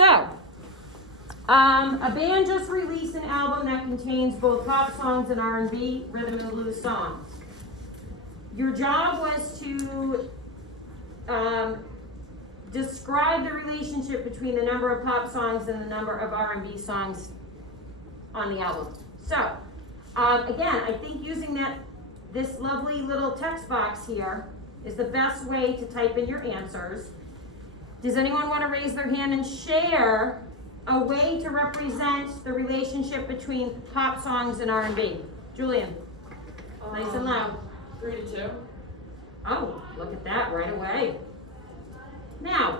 So, a band just released an album that contains both pop songs and R&B, rhythm and blues songs. Your job was to describe the relationship between the number of pop songs and the number of R&B songs on the album. So, again, I think using this lovely little text box here is the best way to type in your answers. Does anyone want to raise their hand and share a way to represent the relationship between pop songs and R&B? Julian, nice and loud. 3 to 2. Oh, look at that right away. Now,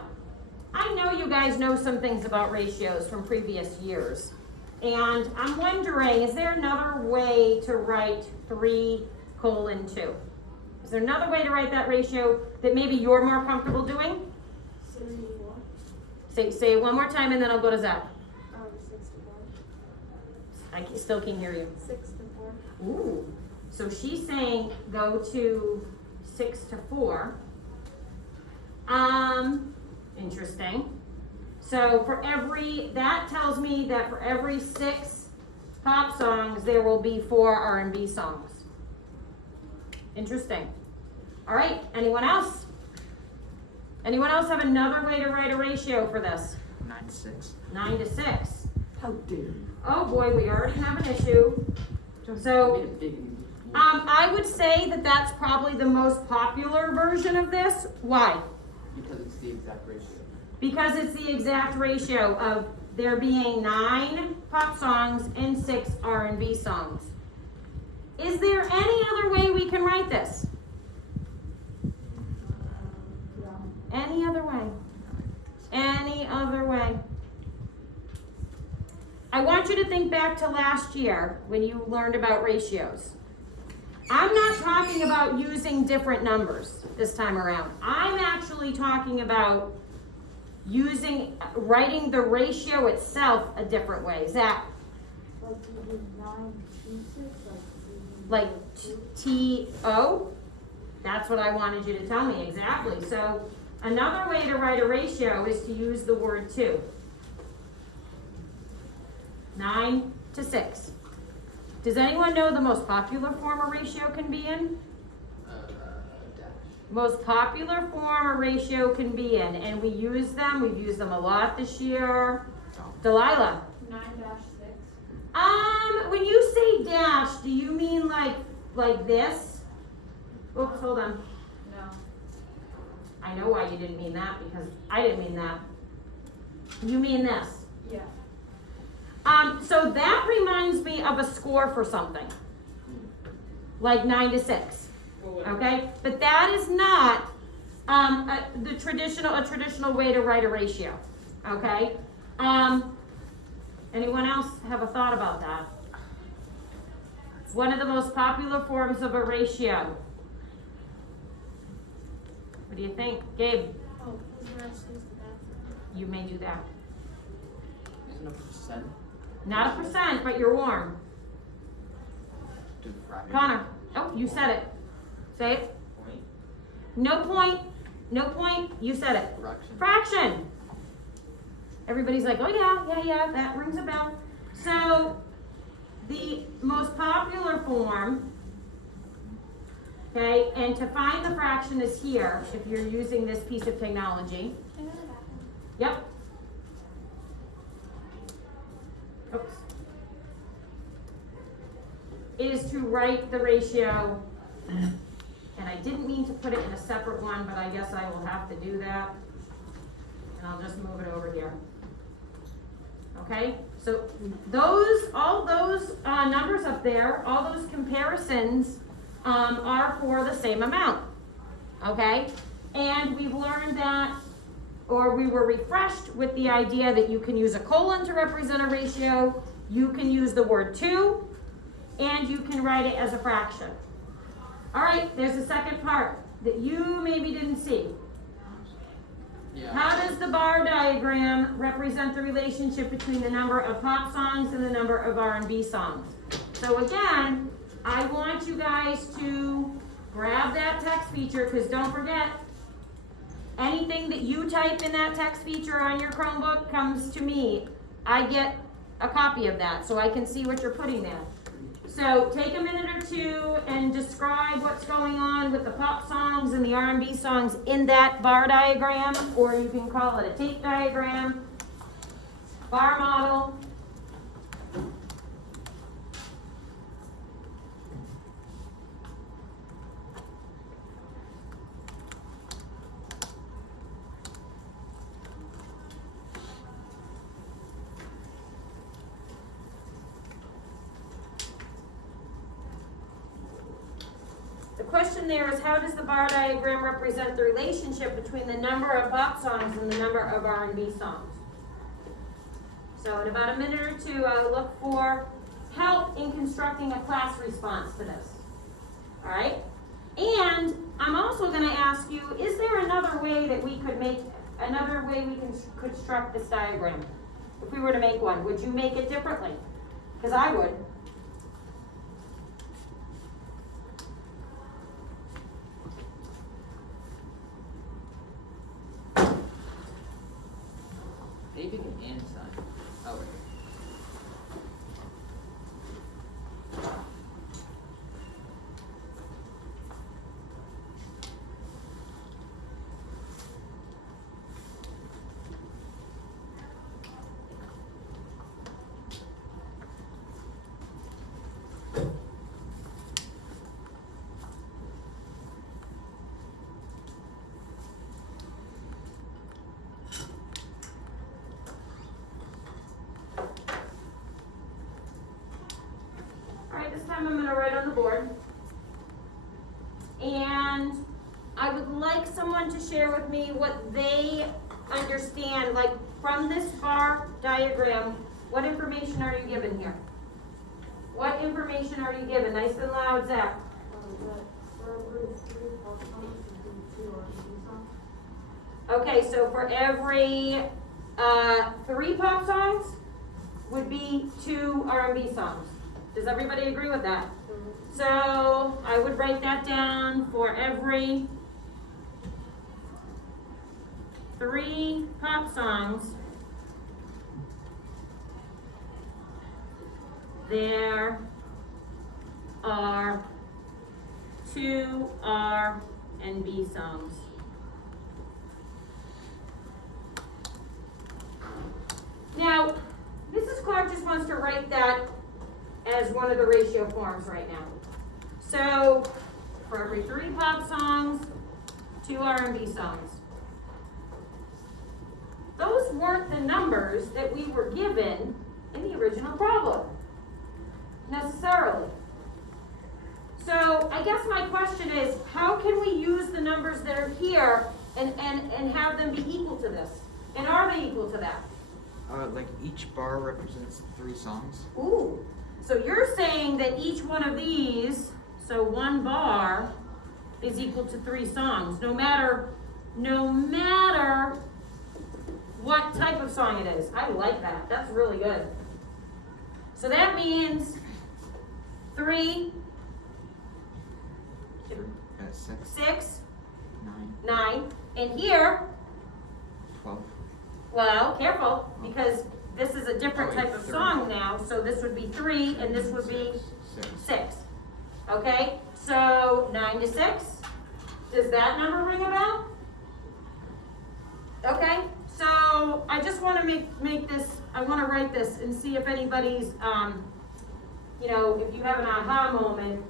I know you guys know some things about ratios from previous years. And I'm wondering, is there another way to write 3:2? Is there another way to write that ratio that maybe you're more comfortable doing? 6 to 4. Say it one more time and then I'll go to Zach. 6 to 4. I still can't hear you. 6 to 4. Ooh. So she's saying go to 6 to 4. Interesting. So that tells me that for every 6 pop songs, there will be 4 R&B songs. Interesting. All right, anyone else? Anyone else have another way to write a ratio for this? 9 to 6. 9 to 6. How dare you? Oh boy, we already have an issue. So, I would say that that's probably the most popular version of this. Why? Because it's the exact ratio. Because it's the exact ratio of there being 9 pop songs and 6 R&B songs. Is there any other way we can write this? Any other way? Any other way? I want you to think back to last year when you learned about ratios. I'm not talking about using different numbers this time around. I'm actually talking about writing the ratio itself a different way. Zach? Like you do 9 to 6, Like T-O? That's what I wanted you to tell me, exactly. So another way to write a ratio is to use the word 2. 9 to 6. Does anyone know the most popular form a ratio can be in? Dash. Most popular form a ratio can be in, and we've used them a lot this year. Delilah? 9 dash 6. When you say dash, do you mean like this? Oops, hold on. No. I know why you didn't mean that, because I didn't mean that. You mean this. Yeah. So that reminds me of a score for something. Like 9 to 6. Okay? But that is not a traditional way to write a ratio. Okay? Anyone else have a thought about that? One of the most popular forms of a ratio. What do you think? Gabe, Oh, the rest is the bathroom. you may do that. Isn't a percent? Not a percent, but you're warm. Do fraction. Connor, oh, you said it. Say it. Point. No point. No point. You said it. Fraction. Fraction. Everybody's like, oh yeah, that rings a bell. So, the most popular form, okay, and to find the fraction is here, if you're using this piece of technology. Can I go to the bathroom? Yep. Oops. Is to write the ratio, and I didn't mean to put it in a separate one, but I guess I will have to do that. And I'll just move it over here. Okay, so all those numbers up there, all those comparisons are for the same amount. Okay, and we've learned that, or we were refreshed with the idea that you can use a colon to represent a ratio, you can use the word 2, and you can write it as a fraction. All right, there's a second part that you maybe didn't see. Yeah. How does the bar diagram represent the relationship between the number of pop songs and the number of R&B songs? So again, I want you guys to grab that text feature, because don't forget, anything that you type in that text feature on your Chromebook comes to me. I get a copy of that, so I can see what you're putting there. So take a minute or two and describe what's going on with the pop songs and the R&B songs in that bar diagram, or you can call it a tape diagram, bar model. The question there is, how does the bar diagram represent the relationship between the number of pop songs and the number of R&B songs? So in about a minute or two, I'll look for help in constructing a class response to this. All right? And I'm also going to ask you, is there another way that we could make, another way we can construct this diagram? If we were to make one, would you make it differently? Because I would. David and Son. Oh, right. This time I'm going to write on the board. And I would like someone to share with me what they understand, like from this bar diagram, what information are you given here? What information are you given? Nice and loud, Zach. Okay, so for every 3 pop songs would be 2 R&B songs. Does everybody agree with that? So I would write that down. For every 3 pop songs, there are 2 R&B songs. Now, Mrs. Clark just wants to write that as one of the ratio forms right now. So, for every 3 pop songs, 2 R&B songs. Those weren't the numbers that we were given in the original problem, necessarily. So, I guess my question is, how can we use the numbers that are here and have them be equal to this? And are they equal to that? Like each bar represents 3 songs. Ooh. So you're saying that each one of these, so 1 bar, is equal to 3 songs, no matter what type of song it is. I like that. That's really good. So that means 3, 6, 9, and here, 12. well, careful, because this is a different type of song now, so this would be 3, and this would be 6. Okay, so 9 to 6. Does that number ring a bell? Okay, so I just want to make this, I want to write this and see if anybody's, if you have an aha moment.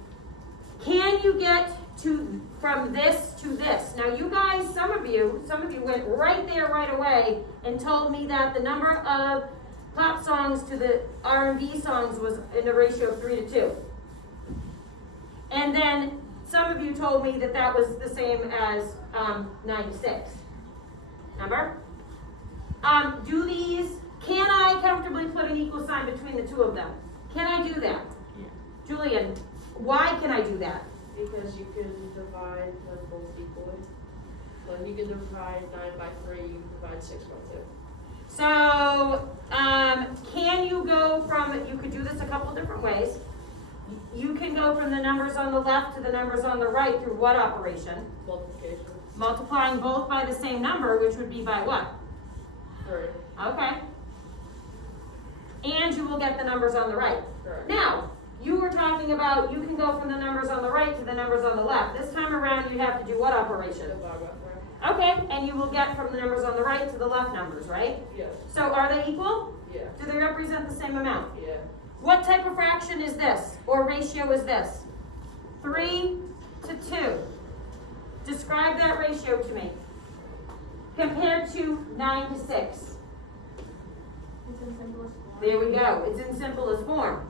Can you get from this to this? Now you guys, some of you went right there right away and told me that the number of pop songs to the R&B songs was in the ratio of 3 to 2. And then some of you told me that that was the same as 9 to 6. Remember? Can I comfortably put an equal sign between the 2 of them? Can I do that? Yeah. Julian, why can I do that? Because you can divide them both equally. Like you can divide 9 by 3, you can divide 6 by 2. So, can you go from, you could do this a couple different ways. You can go from the numbers on the left to the numbers on the right through what operation? Multiplication. multiplying both by the same number, which would be by what? 3. Okay. And you will get the numbers on the right. Correct. Now, you were talking about you can go from the numbers on the right to the numbers on the left. This time around, you have to do what operation? Divide by 3. Okay, and you will get from the numbers on the right to the left numbers, right? Yes. So are they equal? Yeah. Do they represent the same amount? Yeah. What type of fraction is this, or ratio is this? 3 to 2. Describe that ratio to me. Compared to 9 to 6. It's in simplest form. There we go, it's in simplest form.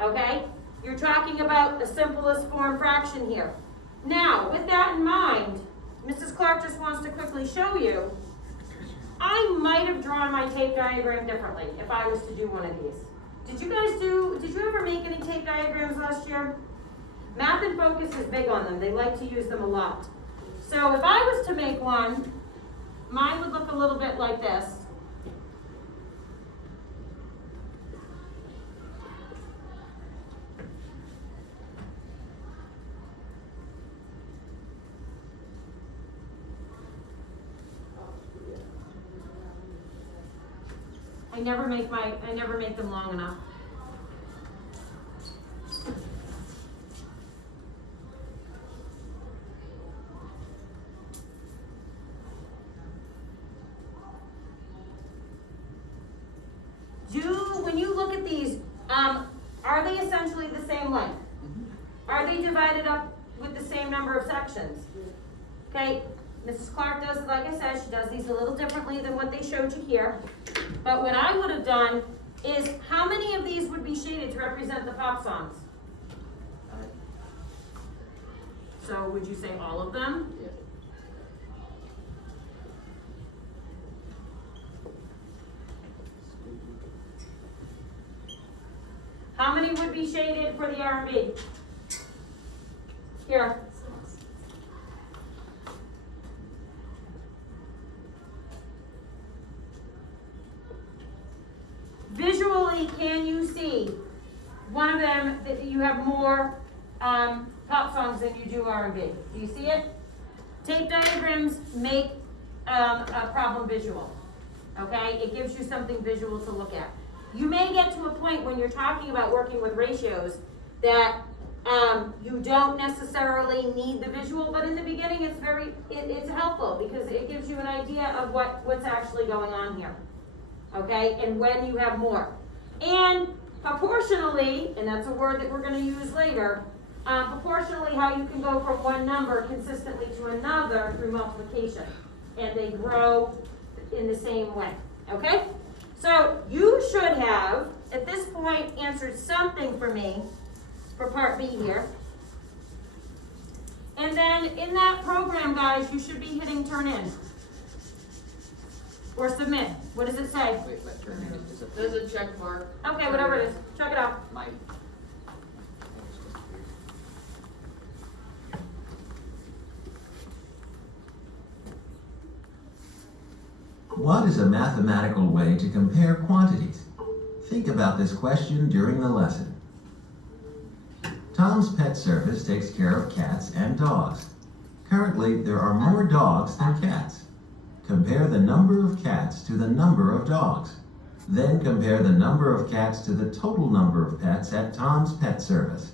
Okay? You're talking about the simplest form fraction here. Now, with that in mind, Mrs. Clark just wants to quickly show you, I might have drawn my tape diagram differently if I was to do one of these. Did you ever make any tape diagrams last year? Math and Focus is big on them, they like to use them a lot. So if I was to make one, mine would look a little bit like this. I never make them long enough. When you look at these, are they essentially the same length? Are they divided up with the same number of sections? Okay, Mrs. Clark does, like I said, she does these a little differently than what they showed you here. But what I would have done is, how many of these would be shaded to represent the pop songs? So would you say all of them? Yeah. How many would be shaded for the R&B? Here. Visually, can you see one of them that you have more pop songs than you do R&B? Do you see it? Tape diagrams make a problem visual. Okay, it gives you something visual to look at. You may get to a point when you're talking about working with ratios that you don't necessarily need the visual, but in the beginning it's helpful because it gives you an idea of what's actually going on here. Okay, and when you have more. And proportionally, and that's a word that we're going to use later, proportionally how you can go from one number consistently to another through multiplication. And they grow in the same way. Okay? So you should have, at this point, answered something for me for part B here. And then in that program, guys, you should be hitting turn in. Or submit. What does it say? Wait, but turn in is a. There's a check mark. Okay, whatever it is. Check it out. My. What is a mathematical way to compare quantities? Think about this question during the lesson. Tom's Pet Service takes care of cats and dogs. Currently, there are more dogs than cats. Compare the number of cats to the number of dogs. Then compare the number of cats to the total number of pets at Tom's Pet Service.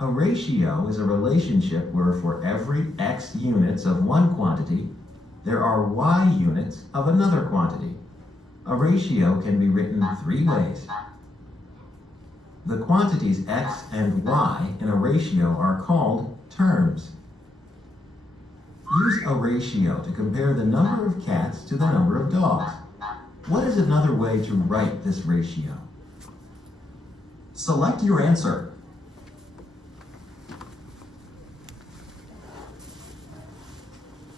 A ratio is a relationship where for every X units of one quantity, there are Y units of another quantity. A ratio can be written 3 ways. The quantities X and Y in a ratio are called terms. Use a ratio to compare the number of cats to the number of dogs. What is another way to write this ratio? Select your answer.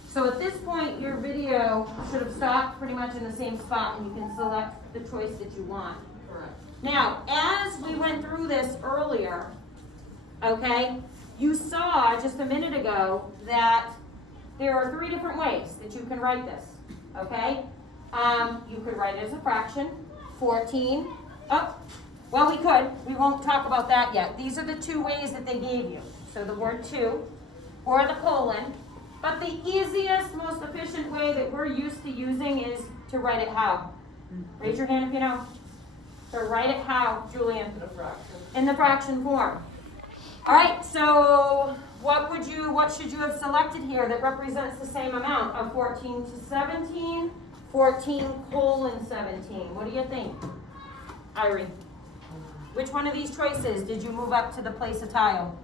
So at this point, your video should have stopped pretty much in the same spot, and you can select the choice that you want. Correct. Now, as we went through this earlier, okay, you saw just a minute ago that there are 3 different ways that you can write this, okay? You could write it as a fraction, 14. Oh, well, we could. We won't talk about that yet. These are the 2 ways that they gave you. So the word 2, or the colon, But the easiest, most efficient way that we're used to using is to write it how? Raise your hand if you know. So write it how, Julian? In the fraction form. All right, so what should you have selected here that represents the same amount of 14 to 17? 14:17. What do you think, Irene? Which one of these choices did you move up to the place of tile?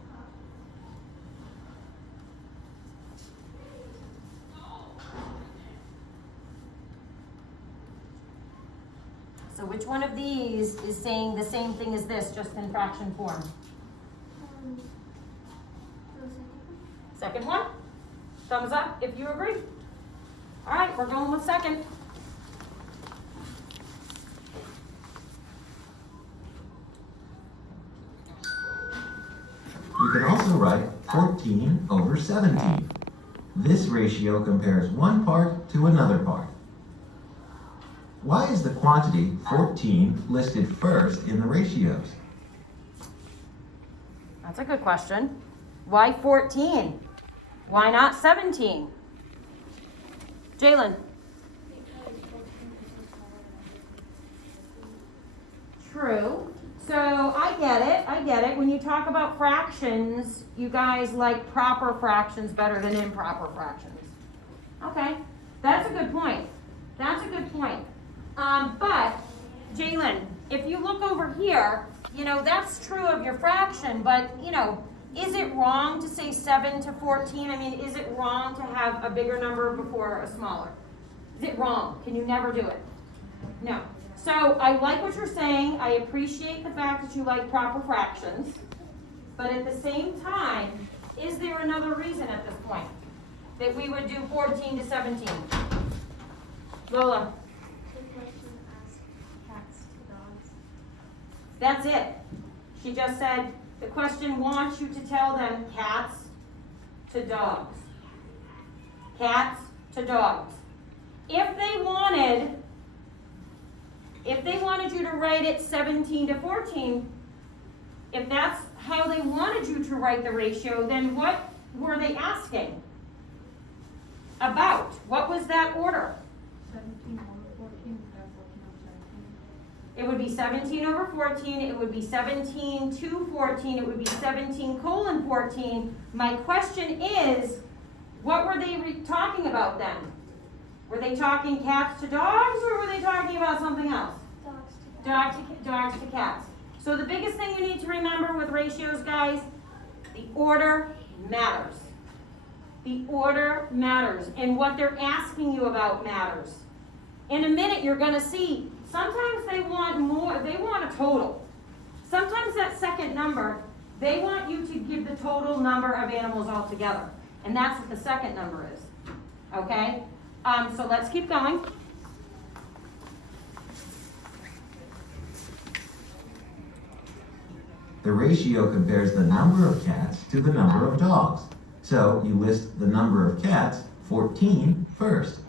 So which one of these is saying the same thing as this, just in fraction form? The second Second one? Thumbs up if you agree. All right, we're going with second. You can also write 14 over 17. This ratio compares one part to another part. Why is the quantity 14 listed first in the ratios? That's a good question. Why 14? Why not 17? Jalen? because 14 is smaller than True. So I get it. When you talk about fractions, you guys like proper fractions better than improper fractions. Okay, that's a good point. But Jalen, if you look over here, that's true of your fraction, but is it wrong to say 7 to 14? I mean, is it wrong to have a bigger number before a smaller? Is it wrong? Can you never do it? No. So I like what you're saying. I appreciate the fact that you like proper fractions. But at the same time, is there another reason at this point that we would do 14 to 17? Lola? the question asks cats to dogs. That's it. She just said the question wants you to tell them cats to dogs. Cats to dogs. If they wanted you to write it 17 to 14, if that's how they wanted you to write the ratio, then what were they asking about? What was that order? 17 over 14, because 14 over 17. It would be 17 over 14, it would be 17 to 14, it would be 17:14. My question is, what were they talking about then? Were they talking cats to dogs, or were they talking about something else? Dogs to cats. Dogs to cats. So the biggest thing you need to remember with ratios, guys, the order matters. The order matters, and what they're asking you about matters. In a minute, you're going to see, sometimes they want more, they want a total. Sometimes that second number, they want you to give the total number of animals altogether. And that's what the second number is. Okay? So let's keep going. The ratio compares the number of cats to the number of dogs. So you list the number of cats, 14, first.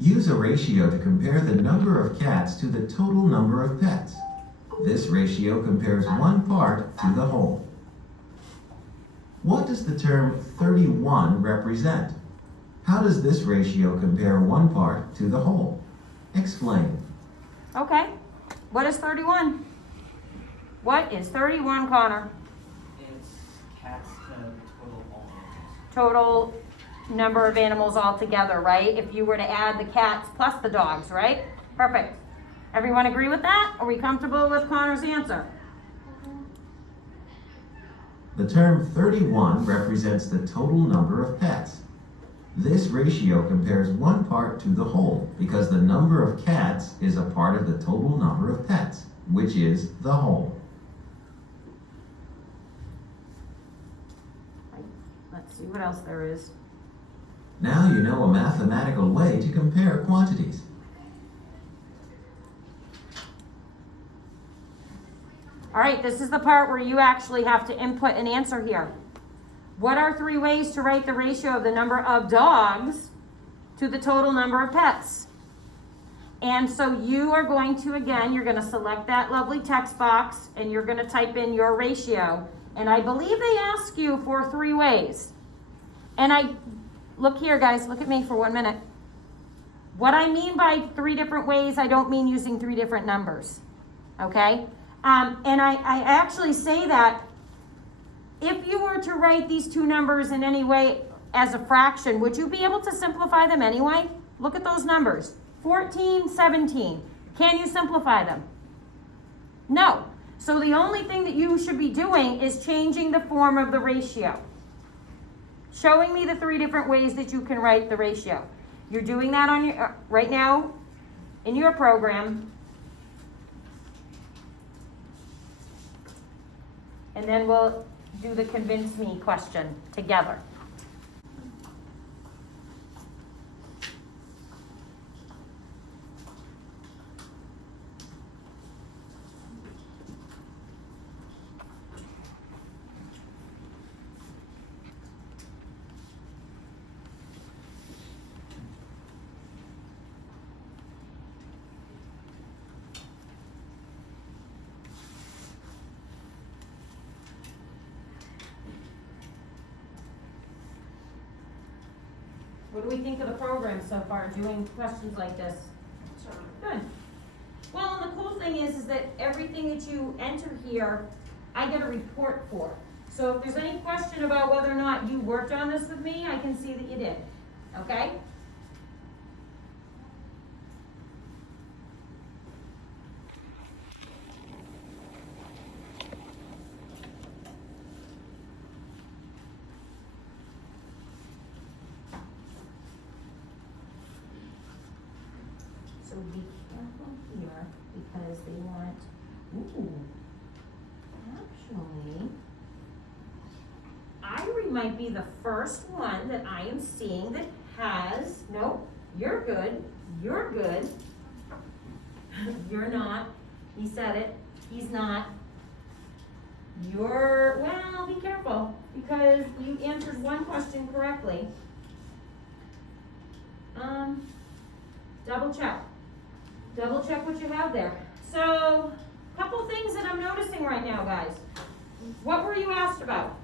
Use a ratio to compare the number of cats to the total number of pets. This ratio compares one part to the whole. What does the term 31 represent? How does this ratio compare one part to the whole? Explain. Okay. What is 31? What is 31, Connor? It's cats to total all animals. Total number of animals altogether, right? If you were to add the cats plus the dogs, right? Perfect. Everyone agree with that? Are we comfortable with Connor's answer? The term 31 represents the total number of pets. This ratio compares one part to the whole because the number of cats is a part of the total number of pets, which is the whole. Let's see what else there is. Now you know a mathematical way to compare quantities. All right, this is the part where you actually have to input an answer here. What are 3 ways to write the ratio of the number of dogs to the total number of pets? And so you are going to, again, you're going to select that lovely text box and you're going to type in your ratio. And I believe they ask you for 3 ways. And look here, guys, look at me for 1 minute. What I mean by 3 different ways, I don't mean using 3 different numbers, okay? And I actually say that if you were to write these 2 numbers in any way as a fraction, would you be able to simplify them anyway? Look at those numbers, 14, 17. Can you simplify them? No. So the only thing that you should be doing is changing the form of the ratio. Showing me the 3 different ways that you can write the ratio. You're doing that on your right now in your program. And then we'll do the convince me question together. What do we think of the program so far, doing questions like this? Good. Well, and the cool thing is that everything that you enter here, I get a report for. So if there's any question about whether or not you worked on this with me, I can see that you did, okay? So be careful here because they want, actually, Irie might be the first one that I am seeing that has, nope, you're good, you're good. You're not, he said it, he's not. You're, well, be careful because you answered one question correctly. Double check. Double check what you have there. So, couple things that I'm noticing right now, guys. What were you asked about?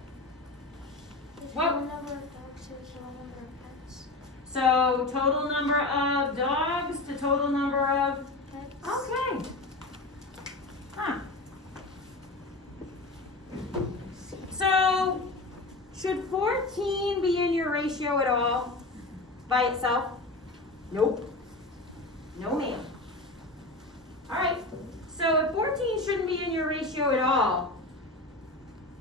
What? Total number of dogs to the total number of pets. So, total number of dogs to total number of, Pets. okay. Huh. So, should 14 be in your ratio at all by itself? Nope. No ma'am. All right, so if 14 shouldn't be in your ratio at all,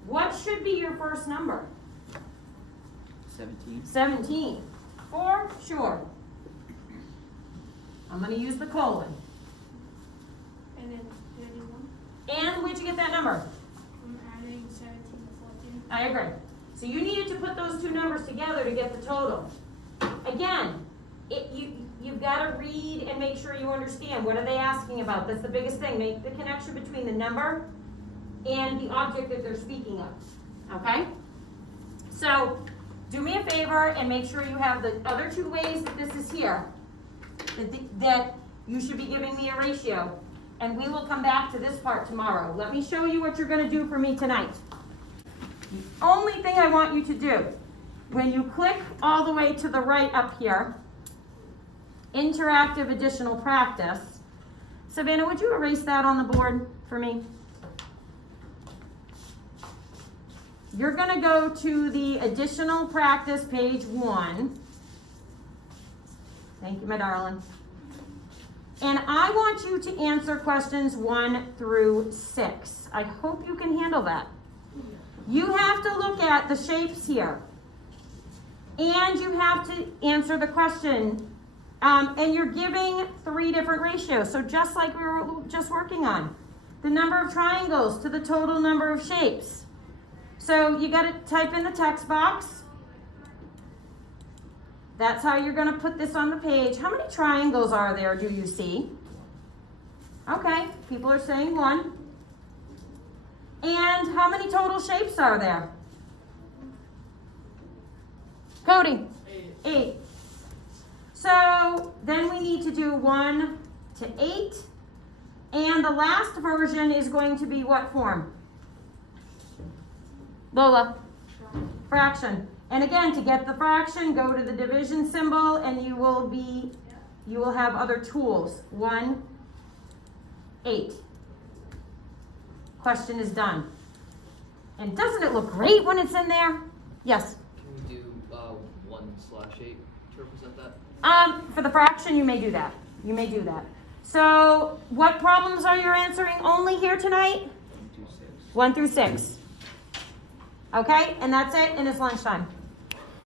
what should be your first number? 17. 17, for sure. I'm gonna use the colon. And then 31. And where'd you get that number? I'm adding 17 to 14. I agree. So you needed to put those 2 numbers together to get the total. Again, you've got to read and make sure you understand. What are they asking about? That's the biggest thing. Make the connection between the number and the object that they're speaking of. Okay? So do me a favor and make sure you have the other 2 ways that this is here, that you should be giving me a ratio. And we will come back to this part tomorrow. Let me show you what you're going to do for me tonight. The only thing I want you to do, when you click all the way to the right up here, interactive additional practice. Savannah, would you erase that on the board for me? You're going to go to the additional practice, page 1. Thank you, my darling. And I want you to answer questions 1 through 6. I hope you can handle that. You have to look at the shapes here. And you have to answer the question. And you're giving 3 different ratios. So just like we were just working on. The number of triangles to the total number of shapes. So you got to type in the text box. That's how you're going to put this on the page. How many triangles are there, do you see? Okay, people are saying 1. And how many total shapes are there? Cody? 8. So then we need to do 1 to 8. And the last version is going to be what form? Lola? Fraction. And again, to get the fraction, go to the division symbol and you will have other tools. 1, 8. Question is done. And doesn't it look great when it's in there? Yes. Can we do 1/8 to represent that? For the fraction, you may do that. You may do that. So, what problems are you answering only here tonight? 1 through 6. Okay, and that's it, and it's lunchtime.